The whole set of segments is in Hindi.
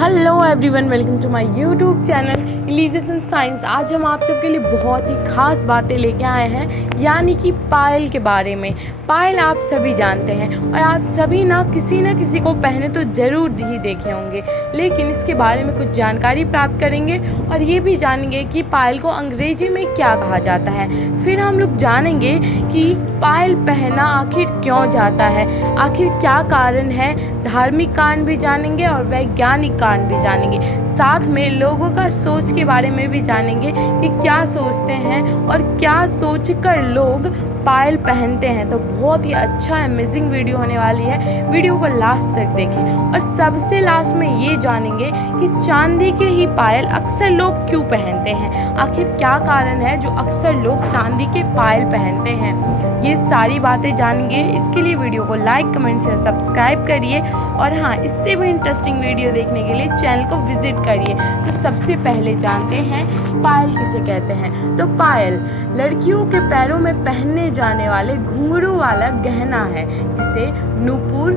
Hello everyone, welcome to my YouTube channel religious and science. आज हम आप सबके लिए बहुत ही खास बातें लेके आए हैं, यानी कि पायल के बारे में। पायल आप सभी जानते हैं और आप सभी ना किसी को पहने तो ज़रूर ही देखे होंगे, लेकिन इसके बारे में कुछ जानकारी प्राप्त करेंगे और ये भी जानेंगे कि पायल को अंग्रेजी में क्या कहा जाता है। फिर हम लोग जानेंगे कि पायल पहना आखिर क्यों जाता है, आखिर क्या कारण है। धार्मिक कारण भी जानेंगे और वैज्ञानिक कारण भी जानेंगे। साथ में लोगों का सोच के बारे में भी जानेंगे कि क्या सोचते हैं और क्या सोचकर लोग पायल पहनते हैं। तो बहुत ही अच्छा अमेजिंग वीडियो होने वाली है, वीडियो को लास्ट तक देखें। और सबसे लास्ट में ये जानेंगे कि चांदी के ही पायल अक्सर लोग क्यों पहनते हैं, आखिर क्या कारण है जो अक्सर लोग चांदी के पायल पहनते हैं। ये सारी बातें जानेंगे। इसके लिए वीडियो को लाइक, कमेंट से सब्सक्राइब करिए और हाँ, इससे भी इंटरेस्टिंग वीडियो देखने के लिए चैनल को विजिट करिए। तो सबसे पहले जानते हैं पायल किसे कहते हैं। तो पायल लड़कियों के पैरों में पहनने जाने वाले घुंघरू वाला गहना है, जिसे नूपुर,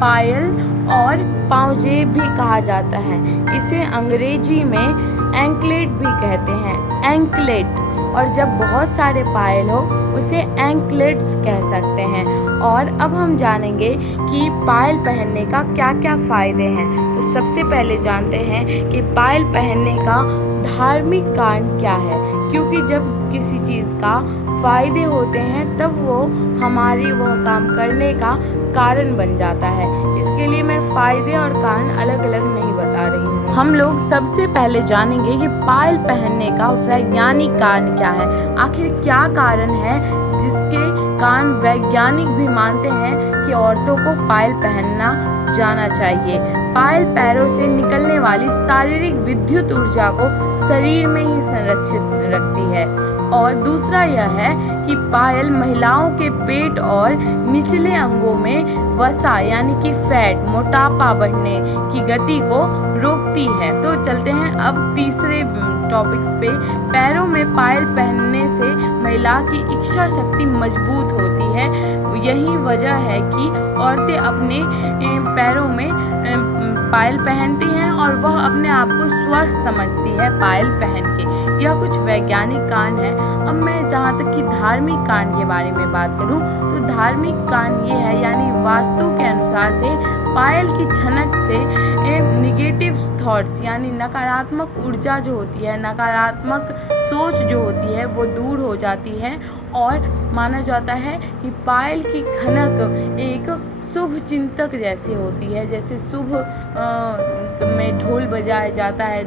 पायल और पांवजेब भी कहा जाता है। इसे अंग्रेजी में एंकलेट भी कहते हैं, एंकलेट। और जब बहुत सारे पायल हो उसे एंकलेट्स कह सकते हैं। और अब हम जानेंगे कि पायल पहनने का क्या क्या फ़ायदे हैं। तो सबसे पहले जानते हैं कि पायल पहनने का धार्मिक कारण क्या है, क्योंकि जब किसी चीज़ का फ़ायदे होते हैं तब वो हमारी वह काम करने का कारण बन जाता है। इसके लिए मैं फ़ायदे और कारण अलग अलग नहीं बता रही हूँ। हम लोग सबसे पहले जानेंगे कि पायल पहनने का वैज्ञानिक कारण क्या है, आखिर क्या कारण है जिसके कारण वैज्ञानिक भी मानते हैं कि औरतों को पायल पहनना जाना चाहिए। पायल पैरों से निकलने वाली शारीरिक विद्युत ऊर्जा को शरीर में ही संरक्षित रखती है। और दूसरा यह है कि पायल महिलाओं के पेट और निचले अंगों में वसा यानी कि फैट, मोटापा बढ़ने की गति को रोकती है। तो चलते हैं अब तीसरे टॉपिक्स पे। पैरों में पायल पहनने से महिला की इच्छा शक्ति मजबूत होती है। यही वजह है कि औरतें अपने पैरों में पायल पहनती हैं और वह अपने आप को स्वस्थ समझती है पायल पहन के। यह कुछ वैज्ञानिक कारण है। अब मैं जहाँ तक कि धार्मिक कारण के बारे में बात करूँ तो धार्मिक कारण ये है, यानी वास्तु के अनुसार से पायल की छनक से निगेटिव थॉट्स यानी नकारात्मक ऊर्जा जो होती है, नकारात्मक सोच जो होती है वो दूर हो जाती है। और माना जाता है कि पायल की खनक एक शुभ चिंतक जैसी होती है, जैसे शुभ में ढोल बजाया जाता है,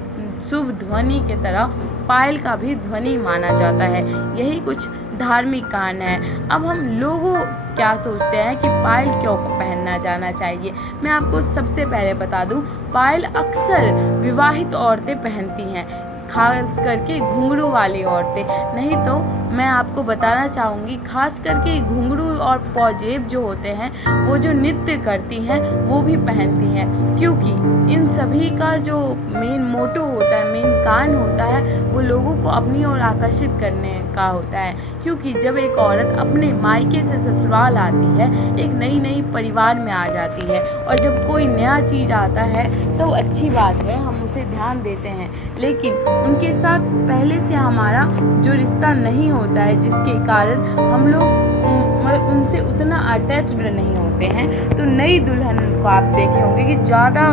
शुभ ध्वनि की तरह पायल का भी ध्वनि माना जाता है। यही कुछ धार्मिक कारण है। अब हम लोगों क्या सोचते हैं कि पायल क्यों पहनना जाना चाहिए। मैं आपको सबसे पहले बता दूं, पायल अक्सर विवाहित औरतें पहनती हैं, खास करके घुंघरू वाली औरतें। नहीं तो मैं आपको बताना चाहूँगी, खास करके घुंघरू और पाजेब जो होते हैं वो जो नृत्य करती हैं वो भी पहनती हैं, क्योंकि इन सभी का जो मेन मोटो होता है, मेन कारण होता है, वो लोगों को अपनी ओर आकर्षित करने का होता है। क्योंकि जब एक औरत अपने मायके से ससुराल आती है, एक नई परिवार में आ जाती है, और जब कोई नया चीज़ आता है तो अच्छी बात है, हम उसे ध्यान देते हैं। लेकिन उनके साथ पहले से हमारा जो रिश्ता नहीं होता है, जिसके कारण हम लोग उनसे उतना अटैच्ड नहीं होते हैं। तो नई दुल्हन को आप देखे होंगे कि ज़्यादा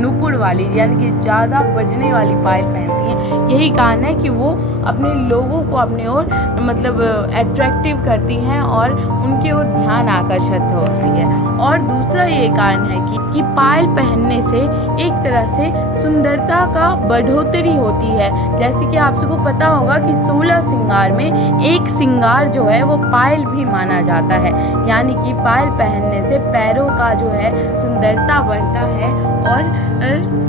नुपुर वाली यानी कि ज़्यादा बजने वाली पायल पहनती हैं। यही कारण है कि वो अपने लोगों को अपने ओर मतलब अट्रैक्टिव करती हैं और उनके ओर ध्यान आकर्षित होती है। और दूसरा ये कारण है कि पायल पहनने से एक तरह से सुंदरता का बढ़ोतरी होती है। जैसे कि आप सबको पता होगा कि 16 श्रृंगार में एक श्रृंगार जो है वो पायल भी माना जाता है, यानी कि पायल पहनने से पैरों का जो है सुंदरता बढ़ता है और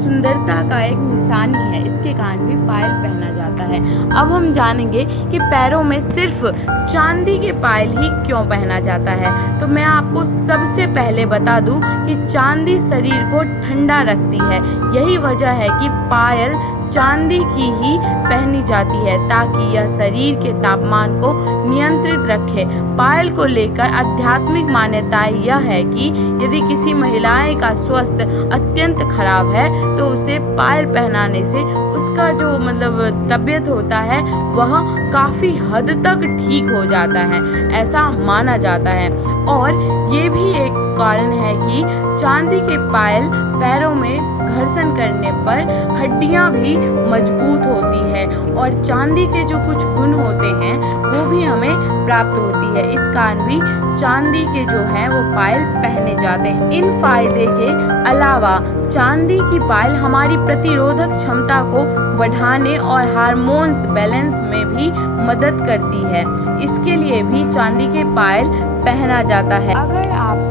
सुंदरता का एक निशानी है। इसके कारण भी पायल पहना जाता है। अब हम जानेंगे कि पैरों में सिर्फ चांदी के पायल ही क्यों पहना जाता है। तो मैं आपको सबसे पहले बता दूं कि चांदी शरीर को ठंडा रखती है। यही वजह है कि पायल चांदी की ही पहनी जाती है ताकि यह शरीर के तापमान को नियंत्रित रखे। पायल को लेकर आध्यात्मिक मान्यताएं यह है कि यदि किसी महिलाएं का स्वास्थ्य अत्यंत खराब है तो उसे पायल पहनाने से उसका जो तबीयत होता है वह काफ़ी हद तक ठीक हो जाता है, ऐसा माना जाता है। और ये भी एक कारण है कि चांदी के पायल पैरों में घर्षण करने पर हड्डियां भी मजबूत होती है और चांदी के जो कुछ गुण होते हैं वो भी हमें प्राप्त होती है। इस कारण भी चांदी के जो है वो पायल पहने जाते हैं। इन फायदे के अलावा चांदी की पायल हमारी प्रतिरोधक क्षमता को बढ़ाने और हार्मोन्स बैलेंस में भी मदद करती है। इसके लिए भी चांदी के पायल पहना जाता है। अगर आप